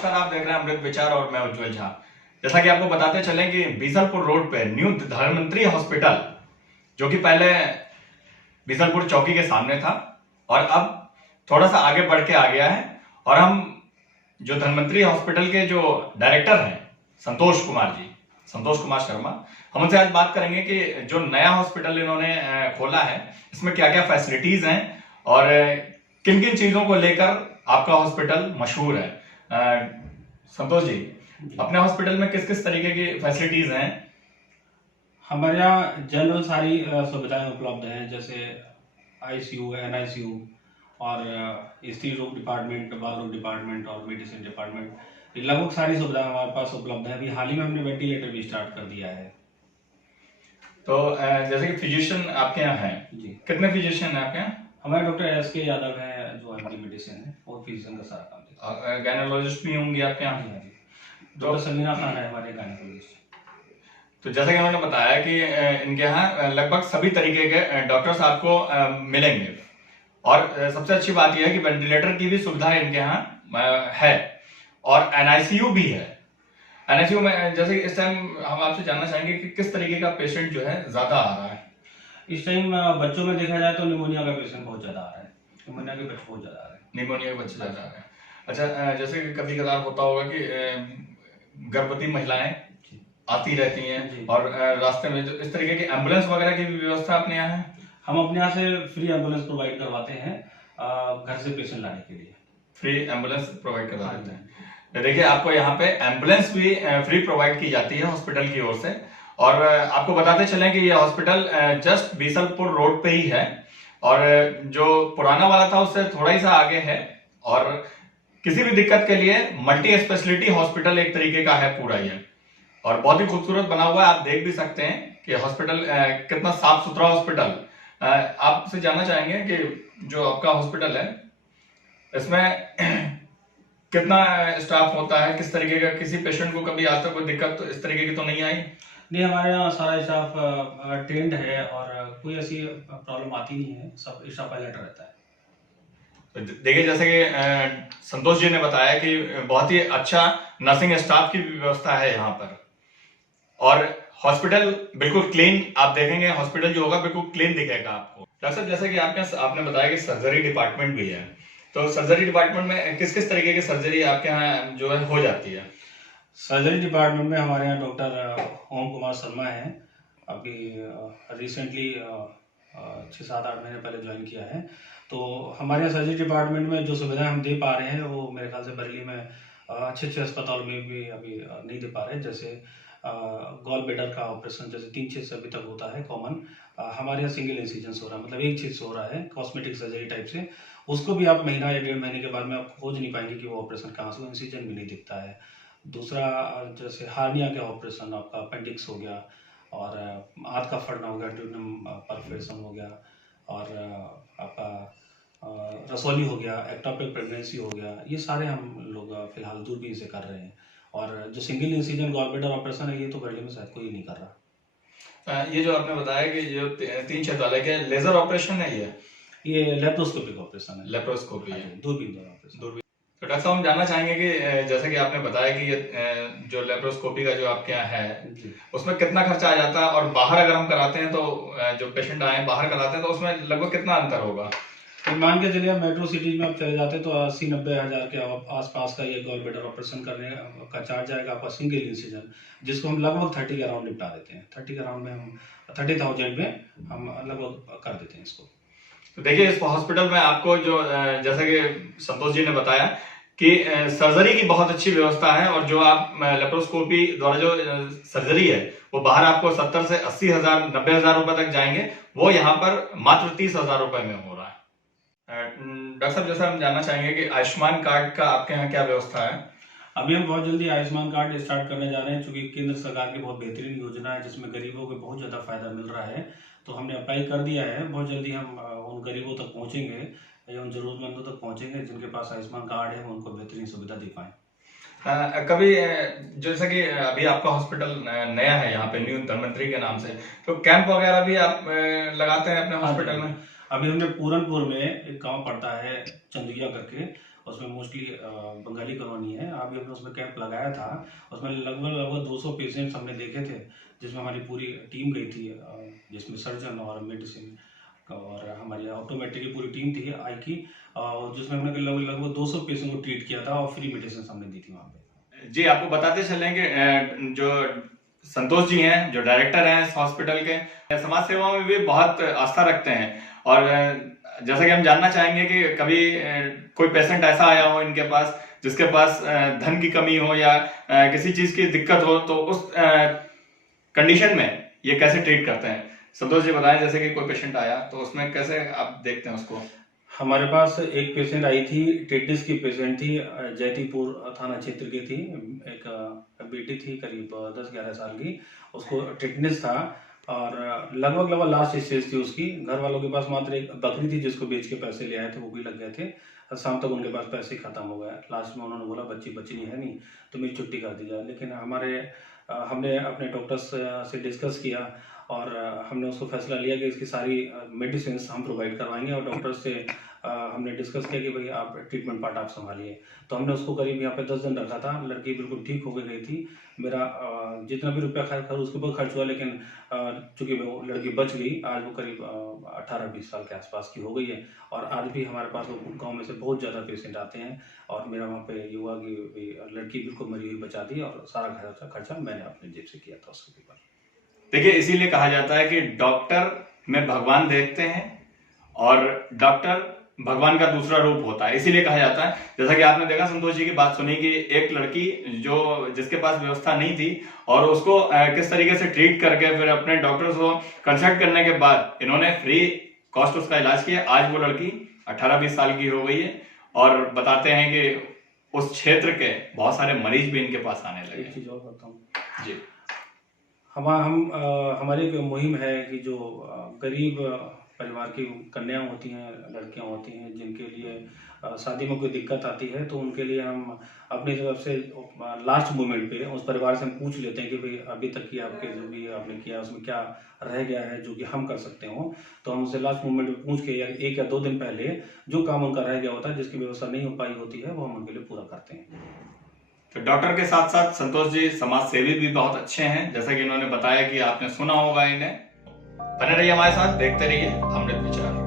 नमस्कार, आप देख रहे हैं अमृत विचार और मैं उज्जवल झा। जैसा कि आपको बताते चलें कि बीसलपुर रोड पे न्यू धन्वंतरी हॉस्पिटल, जो कि पहले बीसलपुर चौकी के सामने था और अब थोड़ा सा आगे बढ़ के आ गया है। और हम जो धन्वंतरी हॉस्पिटल के जो डायरेक्टर हैं संतोष कुमार शर्मा, हम उनसे आज बात करेंगे कि जो नया हॉस्पिटल इन्होंने खोला है इसमें क्या क्या फैसिलिटीज हैं और किन किन चीजों को लेकर आपका हॉस्पिटल मशहूर है। संतोष जी, अपने हॉस्पिटल में किस किस तरीके की फैसिलिटीज हैं? हमारे यहाँ जनरल सारी सुविधाएं उपलब्ध हैं, जैसे आईसीयू, एनआईसीयू और स्त्री रोग डिपार्टमेंट, बाल रोग डिपार्टमेंट और मेडिसिन डिपार्टमेंट, ये लगभग सारी सुविधाएं हमारे पास उपलब्ध है। अभी हाल ही में हमने वेंटिलेटर भी स्टार्ट कर दिया है। तो जैसे कि फिजिशियन आपके यहाँ हैं जी, कितने फिजिशियन हैं आपके यहाँ? हमारे डॉक्टर एसके यादव है जो एमडी मेडिसिन है, वो फिजिशियन का सारा काम देखते हैं। गायनोलॉजिस्ट भी होंगे आपके यहाँ? हाँ जी, डॉक्टर समीना खान है हमारे गायनोलॉजिस्ट। तो जैसा कि उन्होंने बताया कि इनके यहाँ लगभग सभी तरीके के डॉक्टर्स आपको मिलेंगे और सबसे अच्छी बात यह है कि वेंटिलेटर की भी सुविधा इनके यहाँ है और एनआईसीयू भी है। एनआईसीयू में जैसे इस टाइम हम आपसे जानना चाहेंगे कि किस तरीके का पेशेंट जो है ज्यादा आ रहा है? इस टाइम बच्चों में देखा जाए तो निमोनिया का पेशेंट बहुत ज्यादा आ रहा है। निमोनिया के बच्चे बहुत ज्यादा आ रहे हैं। निमोनिया के बच्चे ज्यादा आ रहे हैं। अच्छा, जैसे कि कभी कभार होता होगा कि गर्भवती महिलाएं आती रहती हैं और रास्ते में जो इस तरीके की एम्बुलेंस वगैरह की व्यवस्था अपने यहाँ है? हम अपने यहाँ से फ्री एम्बुलेंस प्रोवाइड करवाते हैं घर से पेशेंट लाने के लिए। फ्री एम्बुलेंस प्रोवाइड करवा देते हैं। देखिए, आपको यहाँ पे एम्बुलेंस भी फ्री प्रोवाइड की जाती है हॉस्पिटल की ओर से। और आपको बताते चलें कि ये हॉस्पिटल जस्ट बीसलपुर रोड पे ही है और जो पुराना वाला था उससे थोड़ा ही सा आगे है। और किसी भी दिक्कत के लिए मल्टी स्पेशलिटी हॉस्पिटल एक तरीके का है पूरा ये, और बहुत ही खूबसूरत बना हुआ है। आप देख भी सकते हैं कि हॉस्पिटल कितना साफ सुथरा हॉस्पिटल। आपसे जानना चाहेंगे कि जो आपका हॉस्पिटल है इसमें कितना स्टाफ होता है, किस तरीके का, किसी पेशेंट को कभी आज तक कोई दिक्कत तो इस तरीके की तो नहीं आई? नहीं, हमारे यहाँ सारा स्टाफ ट्रेंड है और कोई ऐसी प्रॉब्लम आती नहीं है, सब स्टाफ अलर्ट रहता है। तो देखिए, जैसे कि संतोष जी ने बताया कि बहुत ही अच्छा नर्सिंग स्टाफ की व्यवस्था है यहाँ पर और हॉस्पिटल बिल्कुल क्लीन। आप देखेंगे हॉस्पिटल जो होगा बिल्कुल क्लीन दिखेगा आपको। डॉक्टर साहब, जैसे कि आपने बताया कि सर्जरी डिपार्टमेंट भी है, तो सर्जरी डिपार्टमेंट में किस किस तरीके की सर्जरी आपके यहाँ जो है हो जाती है? सर्जरी डिपार्टमेंट में हमारे यहाँ डॉक्टर ओम कुमार शर्मा है। अभी रिसेंटली 6-7-8 महीने पहले ज्वाइन किया है। तो हमारे यहाँ सर्जरी डिपार्टमेंट में जो सुविधाएं हम दे पा रहे हैं वो मेरे ख्याल से बरेली में अच्छे अस्पताल में भी अभी नहीं दे पा रहे हैं। जैसे गॉल ब्लैडर का ऑपरेशन जैसे 3 छेद से अभी तक होता है कॉमन, हमारे यहाँ सिंगल इंसिजन हो रहा है, मतलब 1 छेद से हो रहा है, कॉस्मेटिक सर्जरी टाइप से। उसको भी आप महीना या 1.5 महीने के बाद में आप खोज नहीं पाएंगे कि वो ऑपरेशन कहाँ से, इंसिजन भी नहीं दिखता है। दूसरा जैसे हार्निया का ऑपरेशन, आपका अपेंडिक्स हो गया और आंत का फटना हो गया, ड्यूडेनम परफोरेशन हो गया और आपका रसौली हो गया, एक्टोपिक प्रेगनेंसी हो गया, ये सारे हम लोग फिलहाल दूरबीन से कर रहे हैं। और जो single incision gall bladder operation है ये तो बरेली में शायद कोई नहीं कर रहा। ये जो आपने बताया कि जो 3 छेद वाले के लेजर ऑपरेशन है, ये लेप्रोस्कोपिक ऑपरेशन है। लेप्रोस्कोपी है, दूरबीन द्वारा ऑपरेशन। तो डॉक्टर साहब, हम जानना चाहेंगे कि जैसे कि आपने बताया कि ये जो लेप्रोस्कोपी का जो आपके यहाँ है उसमें कितना खर्चा आ जाता है और बाहर अगर हम कराते हैं तो जो पेशेंट आए बाहर कराते हैं तो उसमें लगभग कितना अंतर होगा? तो मान के चलिए मेट्रो सिटीज में आप चले जाते हैं तो 80-90 हज़ार के आसपास का ये गॉल ब्लैडर ऑपरेशन करने का चार्ज आएगा आपका सिंगल इंसिजन, जिसको हम लगभग 30 के अराउंड निपटा देते हैं। 30 के अराउंड में हम 30,000 में हम लगभग कर देते हैं इसको। तो देखिए, इस हॉस्पिटल में आपको जो जैसे कि संतोष जी ने बताया कि सर्जरी की बहुत अच्छी व्यवस्था है और जो आप लेप्रोस्कोपी द्वारा जो सर्जरी है वो बाहर आपको 70 से 80 हज़ार 90 हज़ार रुपए तक जाएंगे, वो यहाँ पर मात्र 30 हज़ार रुपए में हो रहा है। डॉक्टर साहब, जैसा हम जानना चाहेंगे कि आयुष्मान कार्ड का आपके यहाँ क्या व्यवस्था है? अभी हम बहुत जल्दी आयुष्मान कार्ड स्टार्ट करने जा रहे हैं, क्योंकि केंद्र सरकार की बहुत बेहतरीन योजना है जिसमें गरीबों को बहुत ज़्यादा फायदा मिल रहा है। तो हमने अप्लाई कर दिया है। बहुत जल्दी हम उन गरीबों तक पहुंचेंगे या उन जरूरतमंदों तक पहुंचेंगे जिनके पास आयुष्मान कार्ड है, उनको बेहतरीन सुविधा दे पाएं। कभी जैसे कि अभी आपका हॉस्पिटल नया है यहाँ पे न्यू धन्वंतरी के नाम से, तो कैंप वगैरह भी आप लगाते हैं अपने हॉस्पिटल में? अभी हमने पूरनपुर में एक गांव पड़ता है चंदुया करके, उसमें मोस्टली बंगाली कॉलोनी है। अभी हमने उसमें कैंप लगाया था, उसमें लगभग 200 पेशेंट्स हमने देखे थे, जिसमें हमारी पूरी टीम गई थी, जिसमें सर्जन और मेडिसिन और हमारी ऑटोमेटिक की पूरी टीम थी आई की, और जिसमें हमने लगभग 200 पेशेंट को ट्रीट किया था और फ्री मेडिसिन हमने दी थी वहाँ पे। जी, आपको बताते चलें कि जो संतोष जी हैं, जो डायरेक्टर हैं इस हॉस्पिटल के, समाज सेवा में भी बहुत आस्था रखते हैं। और जैसा कि हम जानना चाहेंगे कि कभी कोई पेशेंट ऐसा आया हो इनके पास जिसके पास धन की कमी हो या किसी चीज की दिक्कत हो, तो उस कंडीशन में ये कैसे ट्रीट करते हैं। संतोष जी बताएं, जैसे कि कोई पेशेंट आया तो उसमें कैसे आप देखते हैं उसको। हमारे पास एक पेशेंट आई थी, टेटिस की पेशेंट थी, जैतीपुर थाना क्षेत्र की थी, एक बेटी थी करीब 10-11 साल की, उसको टेटनिस था और लगभग लास्ट स्टेज थी उसकी। घर वालों के पास मात्र एक बकरी थी जिसको बेच के पैसे ले आए थे, वो भी लग गए थे। शाम तक उनके पास पैसे खत्म हो गए। लास्ट में उन्होंने बोला बच्ची नहीं है नहीं तो मेरी छुट्टी कर दी जाए। लेकिन हमने अपने डॉक्टर्स से डिस्कस किया और हमने उसको फैसला लिया कि इसकी सारी मेडिसिन हम प्रोवाइड करवाएंगे, और डॉक्टर से हमने डिस्कस किया कि भाई आप ट्रीटमेंट पार्ट आप संभालिए। तो हमने उसको करीब यहाँ पे 10 दिन रखा था। लड़की बिल्कुल ठीक हो गई थी। मेरा जितना भी रुपया खर्च उसके ऊपर खर्च हुआ, लेकिन चूंकि वो लड़की बच गई, आज वो करीब 18-20 साल के आसपास की हो गई है। और आज भी हमारे पास गाँव में से बहुत ज़्यादा पेशेंट आते हैं, और मेरा वहाँ पे ये हुआ कि लड़की बिल्कुल मरी हुई बचा दी, और सारा खर्चा मैंने अपने जेब से किया था उसके ऊपर। देखिए, इसीलिए कहा जाता है कि डॉक्टर में भगवान देखते हैं और डॉक्टर भगवान का दूसरा रूप होता है। इसीलिए कहा जाता है, जैसा कि आपने देखा संतोष जी की बात सुनी कि एक लड़की जिसके पास व्यवस्था नहीं थी और उसको किस तरीके से ट्रीट करके फिर अपने डॉक्टर्स को कंसल्ट करने के बाद इन्होंने फ्री कॉस्ट उसका इलाज किया। आज वो लड़की 18-20 साल की हो गई है और बताते हैं कि उस क्षेत्र के बहुत सारे मरीज भी इनके पास आने लगे। एक चीज और बताता हूँ जी, हमारी एक मुहिम है कि जो गरीब परिवार की कन्याएं होती हैं, लड़कियां होती हैं, जिनके लिए शादी में कोई दिक्कत आती है, तो उनके लिए हम अपनी तरफ से लास्ट मोमेंट पे उस परिवार से हम पूछ लेते हैं कि भाई अभी तक की आपके जो भी आपने किया उसमें क्या रह गया है जो कि हम कर सकते हो। तो हम उसे लास्ट मोमेंट पे पूछ के या 1 या 2 दिन पहले जो काम उनका रह गया होता है, जिसकी व्यवस्था नहीं हो पाई होती है, वो हम उनके लिए पूरा करते हैं। तो डॉक्टर के साथ साथ संतोष जी समाज सेवी भी बहुत अच्छे हैं, जैसा कि इन्होंने बताया कि आपने सुना होगा इन्हें। बने रहिए हमारे साथ, देखते रहिए अमृत विचार।